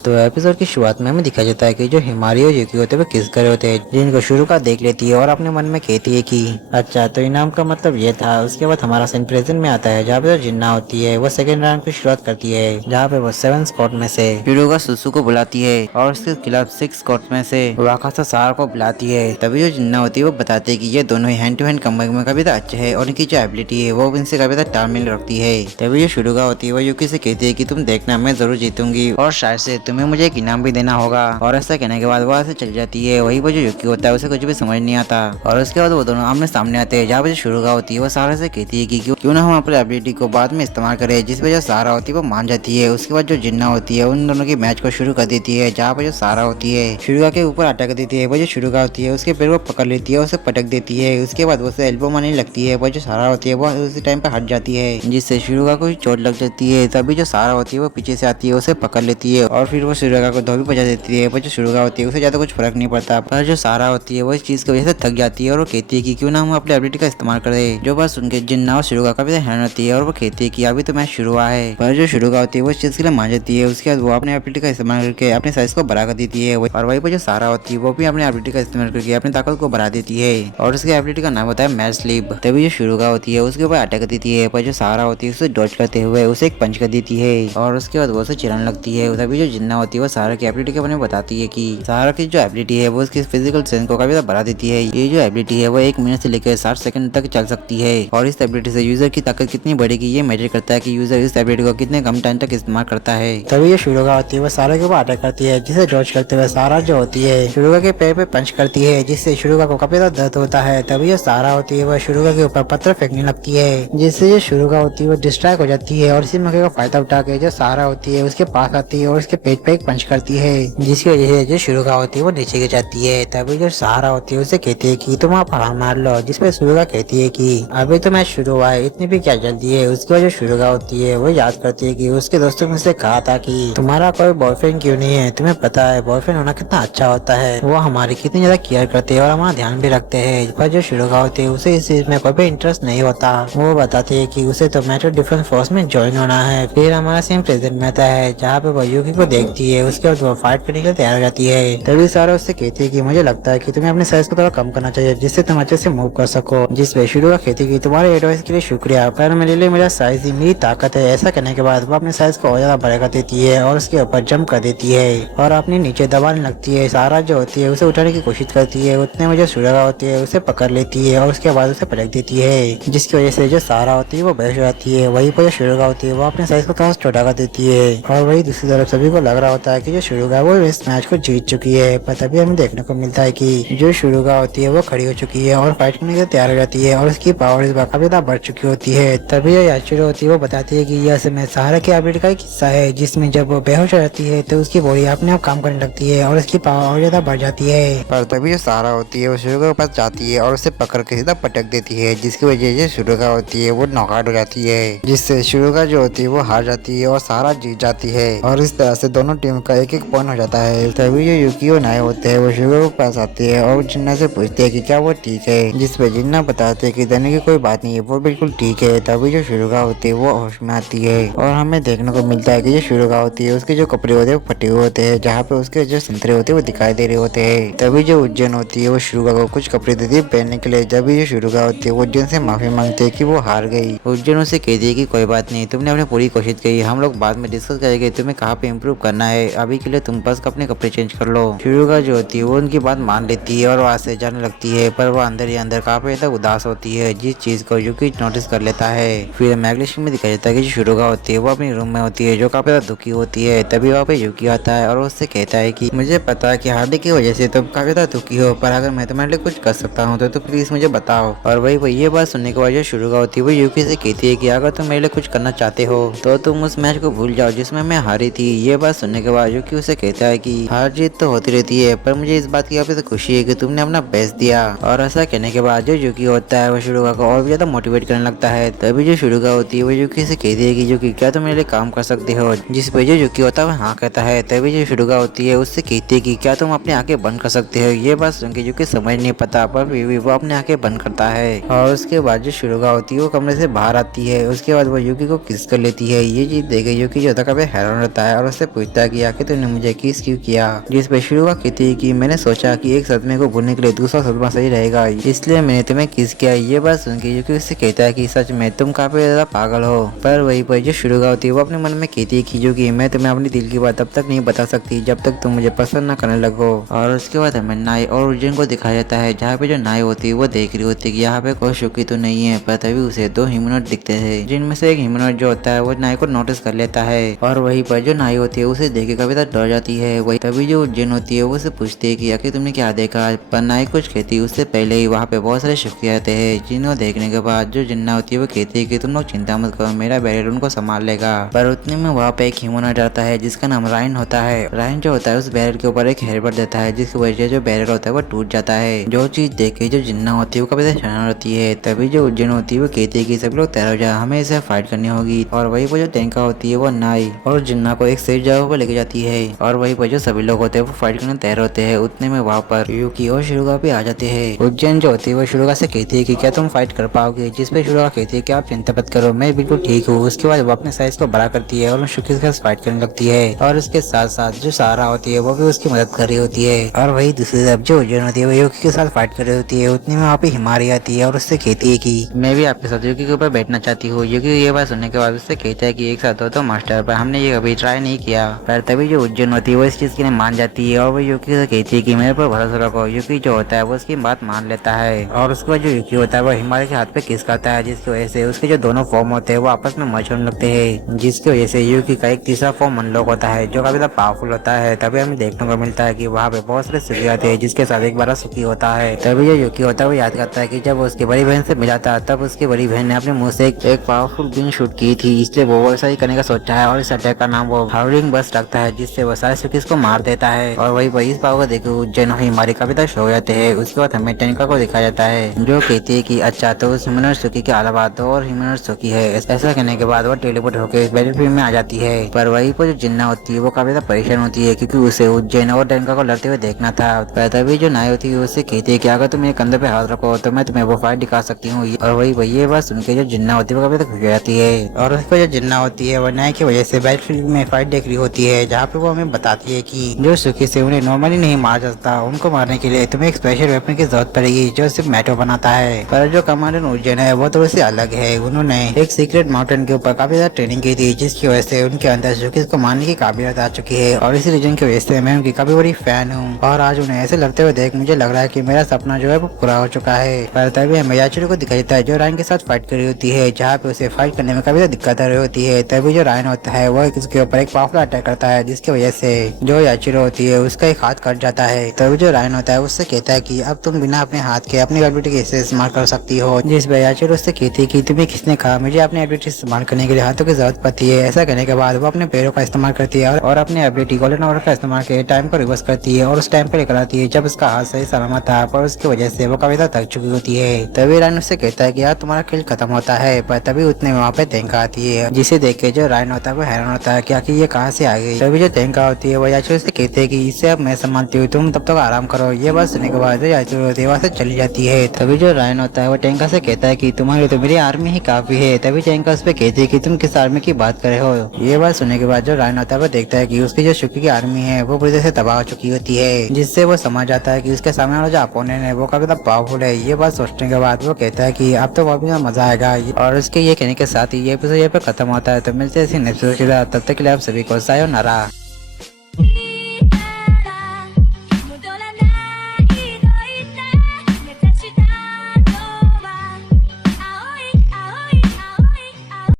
तो एपिसोड की शुरुआत में हमें दिखाया जाता है कि जो हिमारी और यूकी होते हैं वो किस कर रहे होते हैं, जिनको शुरू का देख लेती है और अपने मन में कहती है कि अच्छा तो इनाम का मतलब ये था। उसके बाद हमारा सीन प्रेजेंट में आता है जहाँ पे जो जिन्ना होती है वो सेकंड राउंड की शुरुआत करती है, जहाँ पे वो 7 स्क्वाड में से शुरू का सुसु को बुलाती है और उसके खिलाफ 6 स्क्वाड में से वाकासा सार को बुलाती है। तभी जो जिन्ना होती है वो बताती है कि ये दोनों ही हैंड टू हैंड कम्बैक में काफी अच्छे है और इनकी जो एबिलिटी है वो इनसे काफी तालमेल रखती है। तभी जो शुरू होती है वो यूकी से कहती है कि तुम देखना मैं जरूर जीतूंगी और शायद से तुम्हें मुझे एक इनाम भी देना होगा। और ऐसा कहने के बाद वो ऐसे चल जाती है। वही वो जो युकी होता है उसे कुछ भी समझ नहीं आता और उसके बाद वो दोनों आमने सामने आते हैं, जहाँ पे जो शुरुगा होती है वो सारा से कहती है कि क्यों ना हम अपनी एबिलिटी को बाद में इस्तेमाल करें, जिस पे जो सारा होती है वो मान जाती है। उसके बाद जो जिन्ना होती है उन दोनों की मैच को शुरू कर देती है, जहाँ पे जो सारा होती है शुरुगा के ऊपर अटक देती है। वो जो शुरुगा होती है उसके पैर को पकड़ लेती है, उसे पटक देती है। उसके बाद उसे एल्बो मारने लगती है। वो जो सारा होती है वो उसी टाइम पे हट जाती है, जिससे शुरुगा को चोट लग जाती है। तभी जो सारा होती है वो पीछे से आती है, उसे पकड़ लेती है और फिर वो शुरुगा को धोबी बजा देती है। वो जो शुरुगा होती है उसे ज्यादा कुछ फर्क नहीं पड़ता, पर जो सारा होती है वो इस चीज की वजह से थक जाती है और वो कहती है कि क्यों ना हम अपनी एबिलिटी का इस्तेमाल करें। जो बात सुन के जिन्ना और शुरुगा का भी हैरान होती है और वो कहती है कि अभी तो मैच शुरू हुआ है। पर जो शुरुगा होती है वो इस चीज के लिए मान जाती है। उसके बाद वो अपने एबिलिटी का इस्तेमाल करके अपने साइज को बढ़ा कर देती है और वही पर जो सारा होती है वो भी अपने एबिलिटी का इस्तेमाल करके अपनी ताकत को बढ़ा देती है और उसकी एबिलिटी का नाम होता है मैच स्लीप। तभी जो शुरुगा होती है उसके ऊपर अटैक देती है, पर जो सारा होती है उसे डॉज करते हुए उसे एक पंच कर देती है और उसके बाद वो उसे चिढ़ने लगती है। तभी जो जिन्ना होती है वो सारा की एबिलिटी के बारे में बताती है कि सारा की जो एबिलिटी है वो उसकी फिजिकल सेंस को काफी बढ़ा देती है। ये जो एबिलिटी है वो 1 मिनट से लेकर 60 सेकंड तक चल सकती है और इस एबिलिटी से यूजर की ताकत कितनी बढ़ेगी ये मेजर करता है कि यूजर इस एबिलिटी को कितने कम टाइम तक इस्तेमाल करता है। तभी ये शुरुगा होती है वो सारा के ऊपर अटैक करती है, जिसे डॉज करते हुए सारा जो होती है शुरुगा के पैर पे पंच करती है, जिससे शुरुगा को काफी ज्यादा दर्द होता है। तभी ये सारा होती है वो शुरुगा के ऊपर पत्थर फेंकने लगती है, जिससे ये शुरुगा होती है वो डिस्ट्रैक्ट हो जाती है और इसी मौके का फायदा उठा के जो सारा होती है उसके पास आती है और उसके पेट पे एक पंच करती है, जिसकी वजह से जो शुरुगा होती है वो नीचे गिर जाती है। तभी जो सहारा होती है उसे कहती है कि तुम आप हार मार लो, जिसपे शुरुगा कहती है कि अभी तो मैच शुरू हुआ है, इतनी भी क्या जल्दी है। उसकी वजह शुरुगा होती है वो याद करती है कि उसके दोस्तों ने मुझसे कहा था कि तुम्हारा कोई बॉयफ्रेंड क्यों नहीं है, तुम्हें पता है बॉयफ्रेंड होना कितना अच्छा होता है, वो हमारी कितनी ज्यादा केयर करते हैं और हमारा ध्यान भी रखते हैं। पर जो शुरुगा होती है उसे इस चीज में कोई भी इंटरेस्ट नहीं होता। वो बताती है कि उसे तो मेट्रो डिफेंस फोर्स में ज्वाइन होना है। फिर हमारा सीन प्रेजेंट में आता है जहाँ पे वो यूकी को देखती है, उसके बाद वो फाइट करने के लिए तैयार हो जाती है। तभी सारा उससे कहती है कि मुझे लगता है कि तुम्हें अपने साइज को थोड़ा कम करना चाहिए, जिससे तुम अच्छे से मूव कर सको। जिस पे शुरुगा कहती है कि तुम्हारे एडवाइस के लिए शुक्रिया, पर मेरे लिए मेरा साइज ही मेरी ताकत है। ऐसा कहने के बाद वो अपने साइज को और ज्यादा बड़ा कर देती है और उसके ऊपर जंप कर देती है और अपने नीचे दबाने लगती है। सारा जो होती है उसे उठाने की कोशिश करती है, उतने में जो शुरुगा होती है उसे पकड़ लेती है और उसके बाद उसे पटक देती है, जिसकी वजह से जो सारा होती है वो बेहोश हो जाती है। वही पर जो शुरुगा होती है वो अपने साइज को थोड़ा छोटा कर देती है और वही दूसरी तरफ सभी को लग रहा होता है कि जो शुरुगा वो इस मैच को जीत चुकी है। पर तभी हमें देखने को मिलता है कि जो शुरुगा होती है वो खड़ी हो चुकी है और फाइट करने के लिए तैयार हो जाती है और उसकी पावर इस बार काफी ज्यादा बढ़ चुकी होती है। तभी जो याचिरो होती है वो बताती है कि यह समय सहारा की एबिलिटी का एक हिस्सा है, जिसमें जब वो बेहोश हो जाती है तो उसकी बॉडी अपने आप काम करने लगती है और उसकी पावर और ज्यादा बढ़ जाती है। पर तभी जो सहारा होती है वो शुरुगा के पास जाती है और उसे पकड़ के सीधा पटक देती है, जिसकी वजह से शुरुगा होती है वो नॉकआउट हो जाती है, जिससे शुरुगा जो होती है वो हार जाती है और सहारा जीत जाती है और इस तरह से दोनों टीम का एक एक पॉइंट हो जाता है। तभी जो यूकी और नाय होते हैं वो शुरुगा के पास आते हैं और जिन्ना से पूछते हैं कि क्या वो ठीक है, जिस पे जिन्ना बताते हैं कि देने की कोई बात नहीं है, वो बिल्कुल ठीक है। तभी जो शुरुगा होती है वो होश में आती है और हमें देखने को मिलता है कि जो शुरुगा होती है उसके जो कपड़े होते हैं वो फटे हुए होते हैं, जहाँ पे उसके जो संतरे होते हैं वो दिखाई दे रहे होते हैं। तभी जो उज्जैन होती है वो शुरुगा को कुछ कपड़े देती है पहनने के लिए। जब जो शुरुगा होती है वो उज्जैन से माफी मांगती है कि वो हार गई। उज्जैन उसे कहती है कि कोई बात नहीं, तुमने अपनी पूरी कोशिश की, हम लोग बाद में डिस्कस करेंगे तुम्हें कहाँ पे इम्प्रूव करना है, अभी के लिए तुम बस अपने कपड़े चेंज कर लो। शुरुगा जो होती है वो उनकी बात मान लेती है और वहाँ से जाने लगती है, पर वो अंदर ही अंदर काफी तक उदास होती है, जिस चीज को यूकी नोटिस कर लेता है। फिर मैग्लिशिंग में दिखाया जाता है कि जो शुरुगा होती है वो अपनी रूम में होती है जो काफी ज्यादा दुखी होती है। तभी वहाँ पे यूकी आता है और उससे कहता है कि मुझे पता है कि हार्डी की वजह से तुम काफी ज्यादा दुखी हो, पर अगर मैं तुम्हारे लिए कुछ कर सकता हूँ तो प्लीज मुझे बताओ। और वही ये बात सुनने के बाद जो शुरुगा होती है वो यूकी से कहती है कि अगर तुम मेरे लिए कुछ करना चाहते हो तो तुम उस मैच को भूल जाओ जिसमें मैं हारी थी। ये बात सुनने के बाद यूकी उसे कहता है कि हार जीत तो होती रहती है, पर मुझे इस बात की काफी खुशी है कि तुमने अपना बेस्ट दिया। और ऐसा कहने के बाद जो यूकी होता है वो शुरुगा को और भी ज्यादा मोटिवेट करने लगता है। तभी जो शुरुगा होती है वो यूकी से कहती है कि यूकी क्या तुम मेरे लिए काम कर सकते हो, जिस पे जो यूकी होता है वो हाँ कहता है। तभी जो शुरुगा होती है उससे कहती है कि क्या तुम अपनी आंखें बंद कर सकते हो। ये बात सुन के यूकी समझ नहीं पाता, पर भी वो अपनी आंखें बंद करता है और उसके बाद जो शुरुगा होती है वो कमरे से बाहर आती है। उसके बाद वो यूकी को किस कर लेती है। ये चीज देख यूकी जो होता है काफी हैरान रहता है और उससे पूछता पूछता है कि आखिर तूने मुझे किस क्यों किया, जिस पे शुरुआत कहती है कि मैंने सोचा कि एक सदमे को भूलने के लिए दूसरा सदमा सही रहेगा, इसलिए मैंने तुम्हें किस किया। ये बात सुन के यूकी उससे कहता है कि सच में तुम काफी ज्यादा पागल हो। पर वही पर जो शुरुआत होती है वो अपने मन में कहती है कि यूकी मैं तुम्हें अपनी दिल की बात तब तक नहीं बता सकती जब तक तुम मुझे पसंद न करने लगो। और उसके बाद हमें नाई और उज्जैन को दिखाया जाता है, जहाँ पे जो नाई होती है वो देख रही होती है कि यहाँ पे कोई शुकी तो नहीं है। पर तभी उसे दो ह्यूमनॉइड दिखते हैं, जिनमें से एक ह्यूमनॉइड जो होता है वो नाई को नोटिस कर लेता है और वहीं पर जो नाई होती है उसे देखे कभी तक डर जाती है। वही तभी जो उज्जैन होती है वो उसे पूछती है कि आखिर तुमने क्या देखा। पर नाई कुछ कहती है उससे पहले ही वहाँ पे बहुत सारे शुकी आते हैं, जिन्हें देखने के बाद जो जिन्ना होती है वो कहती है कि तुम लोग चिंता मत करो, मेरा बैरियर उनको संभाल लेगा। पर उतने में वहाँ पे एक ह्यूमनॉइड आता है जिसका नाम रायन होता है। रायन जो होता है उस बैरियर के ऊपर एक हेयरबड देता है, जिसकी वजह से जो बैरियर होता है वो टूट जाता है। जो चीज देख के जो जिन्ना होती है वो कभी हैरान होती है। तभी जो उज्जैन होती है वो कहती है कि सब लोग तैयार हो जाए, हमें इसे फाइट करनी होगी। और वही पर जो टेंका होती है वो नाई और जिन्ना को एक सेफ जगह पर लेके जाती है और वही पर जो सभी लोग होते हैं वो फाइट करने तैयार होते हैं। उतने में वहाँ पर यूकी और शुरुगा भी आ जाते हैं। उज्जैन जो होती है वो शुरुगा से कहती है कि क्या तुम फाइट कर पाओगे, जिस पे शुरुगा कहती है कि आप चिंता मत करो, मैं बिल्कुल ठीक हूँ। उसके बाद वो अपने साइज को बड़ा करती है और शुकी के साथ फाइट करने लगती है और उसके साथ साथ जो सारा होती है वो भी उसकी मदद कर रही होती है। और वही दूसरी तरफ जो उज्जैन होती है वो यूकी के साथ फाइट कर रही होती है। उतने में वहाँ पे हिमारी आती है और उससे कहती है कि मैं भी आपके साथ यूकी के ऊपर बैठना चाहती हूँ। यूकी ये बात सुनने के बाद उससे कहता है कि एक साथ हो तो मास्टर, पर हमने ये कभी ट्राई नहीं किया। पर तभी जो उज्जैन होती है वो इस चीज के लिए मान जाती है और वो यूकी से कहती है कि मेरे पर भरोसा रखो। यूकी जो होता है वो उसकी बात मान लेता है और उसके बाद जो यूकी होता है वो हिमालय के हाथ पे किस करता है, जिसकी वजह से उसके जो दोनों फॉर्म होते हैं वो आपस में मर्ज होने लगते हैं, जिसकी वजह से यूकी का एक तीसरा फॉर्म अनलॉक होता है जो काफी ज्यादा पावरफुल होता है। तभी हमें देखने को मिलता है कि वहाँ पे बहुत सारे सुखी आते हैं, जिसके साथ एक बड़ा सुखी होता है। तभी जो यूकी होता है वो याद करता है कि जब वो उसकी बड़ी बहन से मिला था तब उसकी बड़ी बहन ने अपने मुंह से एक पावरफुल बीन शूट की थी, इसलिए वो वैसा ही करने का सोचा है और इस अटैक का नाम वो हाउरिंग बस रखता है, जिससे वो सारे सुखीज को मार देता है। और वही इस पावर को देखकर उज्जैन और हिमारी काफी तक हो जाते हैं। उसके बाद हमें टेंका को दिखाया जाता है जो कहती है कि अच्छा तो उस ह्यूमनॉइड सुखी के अलावा दो और ह्यूमनॉइड सुखी है। ऐसा कहने के बाद वो टेलीपोर्ट होकर बैटलफील्ड में आ जाती है। पर वही पर जो जिन्ना होती है वो काफी ज्यादा परेशान होती है क्योंकि उसे उज्जैन और टेंका को लड़ते हुए देखना था। पर तभी जो नाई होती है उससे कहती है कि अगर तुम मेरे कंधे पे हाथ रखो तो मैं तुम्हें वो फाइट दिखा सकती हूँ। और वही ये बात सुनकर जो जिन्ना होती है वो काफी तक हो जाती है और उसको जो जिन्ना होती है वो नाई की वजह से बैटलफील्ड में फाइट देख रही होती है, जहाँ पे वो हमें बताती है कि जो सुखी से उन्हें नॉर्मली नहीं मार सकता, उनको मारने के लिए तुम्हें एक स्पेशल वेपन की जरूरत पड़ेगी जो सिर्फ मैटो बनाता है। पर जो कमांडर उज्जैन है वो थोड़ी सी अलग है। उन्होंने एक सीक्रेट माउंटेन के ऊपर काफी ज्यादा ट्रेनिंग की थी, जिसकी वजह से उनके अंदर सुखी को मारने की काबिलियत आ चुकी है और इसी रीजन की वजह से मैं उनकी काफी बड़ी फैन हूँ। और आज उन्हें ऐसे लड़ते हुए देख मुझे लग रहा है कि मेरा सपना जो है वो पूरा हो चुका है। पर तभी हमें याचिरो को दिखाई देता है जो रायन के साथ फाइट कर रही होती है, जहाँ पे उसे फाइट करने में काफी ज्यादा दिक्कत आ रही होती है। तभी जो रायन होता है वो उसके ऊपर एक पावरफुल अटैक करता है, जिसकी वजह से जो याचिरो होती है उसका एक हाथ कट जाता है। तभी जो रायन होता है उससे कहता है कि अब तुम बिना अपने हाथ के अपनी एबिलिटी कैसे इस्तेमाल कर सकती हो, जिस पर याचिरो उससे कहती है कि तुम्हें किसने कहा मुझे अपनी एबिलिटी इस्तेमाल करने के लिए हाथों की जरूरत पड़ती है। ऐसा कहने के बाद वो अपने पैरों का इस्तेमाल करती है और अपने एबिलिटी गोल्डन आवर का इस्तेमाल करके टाइम को रिवर्स करती है और उस टाइम पे लेकर आती है जब उसका हाथ सही सलामत था, पर उसकी वजह से वो काफी ज्यादा थक चुकी होती है। तभी रायन उससे कहता है कि यार तुम्हारा खेल खत्म होता है। पर तभी उतने में वहाँ पे तेंका आती है, जिसे देख के जो रायन होता है वो हैरान होता है कि आखिर ये कहाँ से आ गई। तभी जो तेंका होती है वो याचिरो से कहते हैं कि इसे अब मैं संभालती हूँ, तुम तब तक आराम करो। ये बात सुनने के बाद याचिरो होती है वहाँ से चली जाती है। तभी जो रायन होता है वो टेंका से कहता है कि तुम्हारी तो मेरी आर्मी ही काफी है। तभी टेंका उस पर कहती है कि तुम किस आर्मी की बात कर रहे हो। ये बात सुनने के बाद जो रायन होता है वो देखता है कि उसकी जो शुकी की आर्मी है वो पूरी तरह से तबाह हो चुकी होती है, जिससे वो समझ जाता है कि उसके सामने वाला जो अपोनेंट है वो काफी ज्यादा पावरफुल है। ये बात सोचने के बाद वो कहता है कि अब तो बहुत भी मजा आएगा। और उसके ये कहने के साथ ही ये एपिसोड यहाँ पे खत्म होता है। तो मिलते हैं इसी नेक्स्ट एपिसोड के साथ, तब तक के लिए आप सभी को सायोनारा।